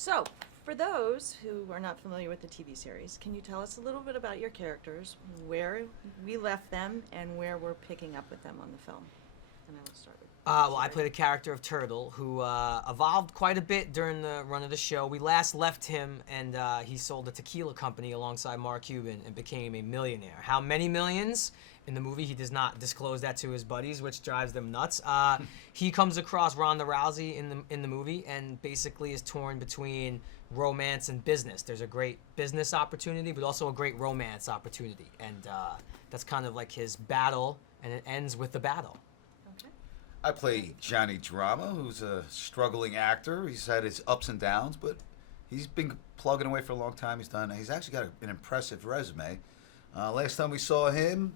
So, for those who are not familiar with the TV series, can you tell us a little bit about your characters, where we left them, and where we're picking up with them on the film? And I will start with. Well, I played a character of Turtle who evolved quite a bit during the run of the show. We last left him, and he sold a tequila company alongside Mark Cuban and became a millionaire. How many millions? In the movie, he does not disclose that to his buddies, which drives them nuts. He comes across Ronda Rousey in the movie and basically is torn between romance and business. There's a great business opportunity, but also a great romance opportunity, and that's kind of like his battle, and it ends with the battle. I play Johnny Drama, who's a struggling actor. He's had his ups and downs, but he's been plugging away for a long time. He's actually got an impressive resume. Last time we saw him,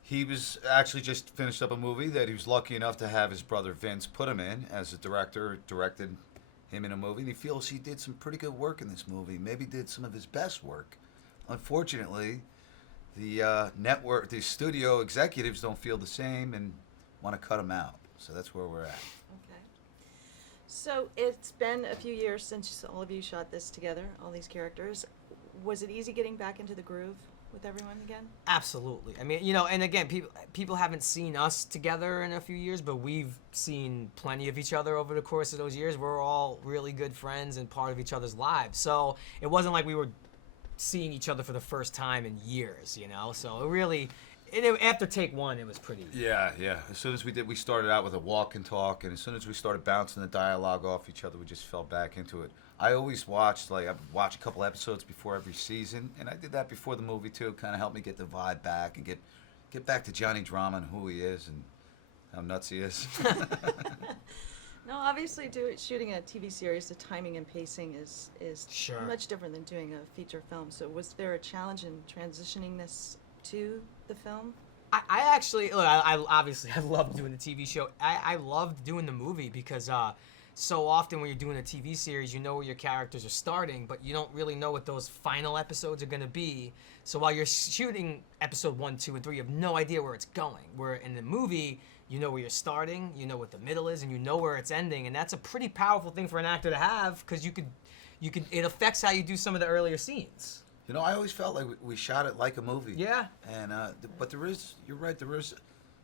he was actually just finished up a movie that he was lucky enough to have his brother Vince put him in as a director, directed him in a movie, and he feels he did some pretty good work in this movie, maybe did some of his best work. Unfortunately, the studio executives don't feel the same and want to cut him out. So that's where we're at. Okay. So it's been a few years since all of you shot this together, all these characters. Was it easy getting back into the groove with everyone again? Absolutely. I mean, and again, people haven't seen us together in a few years, but we've seen plenty of each other over the course of those years. We're all really good friends and part of each other's lives. So it wasn't like we were seeing each other for the first time in years, So it really... after take one, it was pretty... Yeah. As soon as we started out with a walk and talk, and as soon as we started bouncing the dialogue off each other, we just fell back into it. I always watched, I watch a couple episodes before every season, and I did that before the movie too. Kind of helped me get the vibe back and get back to Johnny Drama and who he is and how nuts he is. No, obviously, shooting a TV series, the timing and pacing is Sure. much different than doing a feature film. So was there a challenge in transitioning this to the film? I actually, look, I obviously I loved doing the TV show. I loved doing the movie because so often when you're doing a TV series, you know where your characters are starting, but you don't really know what those final episodes are going to be. So while you're shooting episode 1, 2, and 3, you have no idea where it's going. Where in the movie, you know where you're starting, you know what the middle is, and you know where it's ending. And that's a pretty powerful thing for an actor to have because it affects how you do some of the earlier scenes. I always felt like we shot it like a movie. Yeah. And but you're right, there is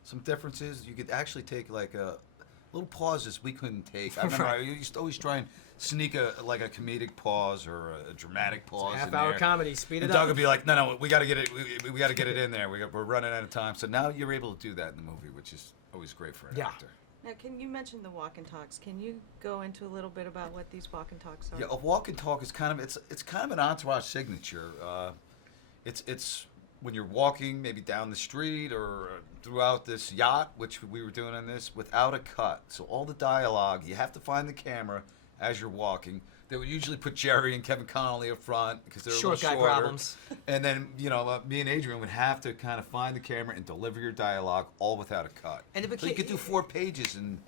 some differences. You could actually take little pauses we couldn't take. I remember I used to always try and sneak a comedic pause or a dramatic pause. Half-hour comedy, speed it and up. Doug would be like, no, we got to get it. We got to get it in there. We're running out of time. So now you're able to do that in the movie, which is always great for an actor. Now, can you mention the walk and talks? Can you go into a little bit about what these walk and talks are? Yeah, a walk and talk is kind of an Entourage signature. It's when you're walking maybe down the street or throughout this yacht, which we were doing on this, without a cut. So all the dialogue, you have to find the camera as you're walking. They would usually put Jerry and Kevin Connolly up front because they're a little shorter. Problems. And then, me and Adrian would have to kind of find the camera and deliver your dialogue all without a cut. And so you could do 4 pages and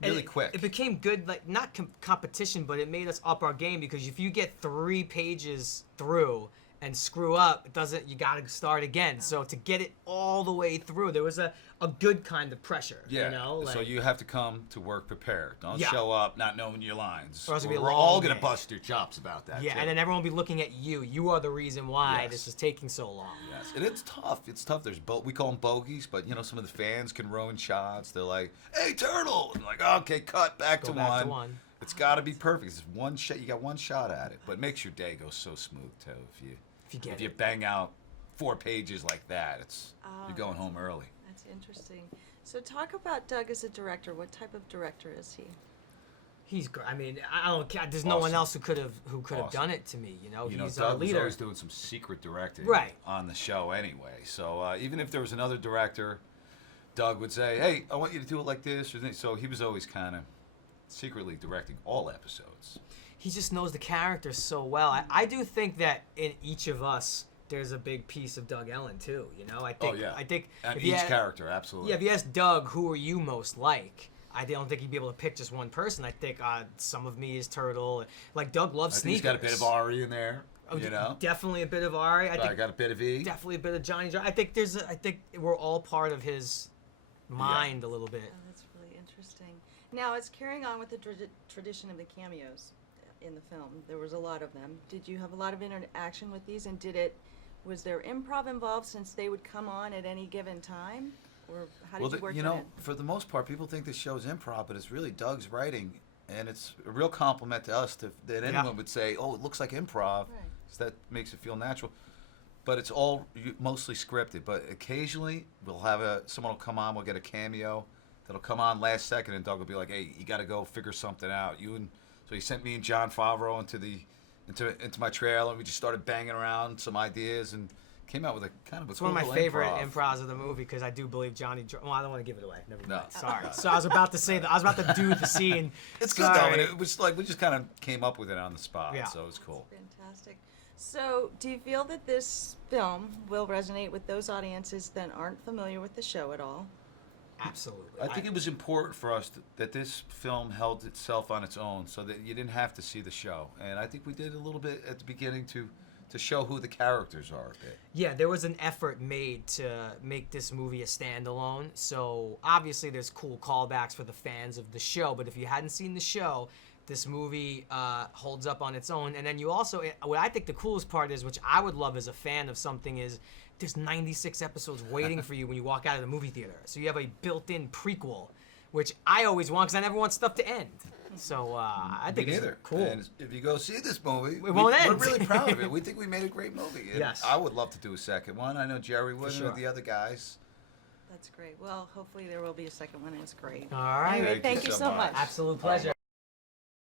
really quick. It became good, not competition, but it made us up our game because if you get 3 pages through and screw up, you got to start again. So to get it all the way through, there was a good kind of pressure. Yeah. So you have to come to work prepared. Don't Yeah. show up not knowing your lines. Or else We're all going to bust your chops about that. Yeah, too. and then everyone will be looking at you. You are the reason why Yes. this is taking so long. Yes, and it's tough. There's we call them bogeys, but some of the fans can ruin shots. They're like, "Hey, Turtle!" And I'm like, "Okay, cut back to one." It's got to be perfect. It's one shot. You got one shot at it, but it makes your day go so smooth too. If you bang out 4 pages like that, you're going home early. That's interesting. So talk about Doug as a director. What type of director is he? He's great. I mean, I don't. There's no one else who could have done it to me. He's Doug our leader. was always doing some secret directing on the show anyway. So even if there was another director, Doug would say, "Hey, I want you to do it like this." So he was always kind of secretly directing all episodes. He just knows the characters so well. I do think that in each of us, there's a big piece of Doug Ellen too. I think each character, absolutely. Yeah, if you ask Doug, who are you most like? I don't think he'd be able to pick just one person. I think some of me is Turtle. Like Doug loves sneakers. He's got a bit of Ari in there. Definitely a bit of Ari. I think got a bit of E. Definitely a bit of Johnny. I think we're all part of his mind a little bit. Oh, that's really interesting. Now it's carrying on with the tradition of the cameos. in the film. There was a lot of them. Did you have a lot of interaction with these, and was there improv involved since they would come on at any given time? Or how did you work that in? For the most part, people think this show's improv, but it's really Doug's writing, and it's a real compliment to us that anyone would say, "Oh, it looks like improv," Right. 'cause that makes it feel natural. But it's all mostly scripted. But occasionally, we'll have someone will come on, we'll get a cameo that'll come on last second, and Doug will be like, "Hey, you got to go figure something out." So he sent me and John Favreau into my trailer, and we just started banging around some ideas and came out with a kind of a It's one of cool my favorite improv. improvs of the movie because I do believe Well, I don't want to give it away. Never No. mind. Sorry. So I was about to say that. I was about to do the scene. It's good though, and it was like we just kind of came up with it on the spot, Yeah. so it's cool. Fantastic. So, do you feel that this film will resonate with those audiences that aren't familiar with the show at all? Absolutely. I think it was important for us that this film held itself on its own, so that you didn't have to see the show. And I think we did a little bit at the beginning to show who the characters are a bit. Yeah, there was an effort made to make this movie a standalone. So obviously there's cool callbacks for the fans of the show, but if you hadn't seen the show, this movie holds up on its own. And then you also, what I think the coolest part is, which I would love as a fan of something, is there's 96 episodes waiting for you when you walk out of the movie theater. So you have a built-in prequel, which I always want because I never want stuff to end. So I think it's cool. And if you go see this movie, It won't end. we're really proud of it. We think we made a great movie. And Yes. I would love to do a second one. I know Jerry would, sure. and the other guys. That's great. Well, hopefully there will be a second one. It's great. All right. Anyway, thank you so much. Absolute pleasure.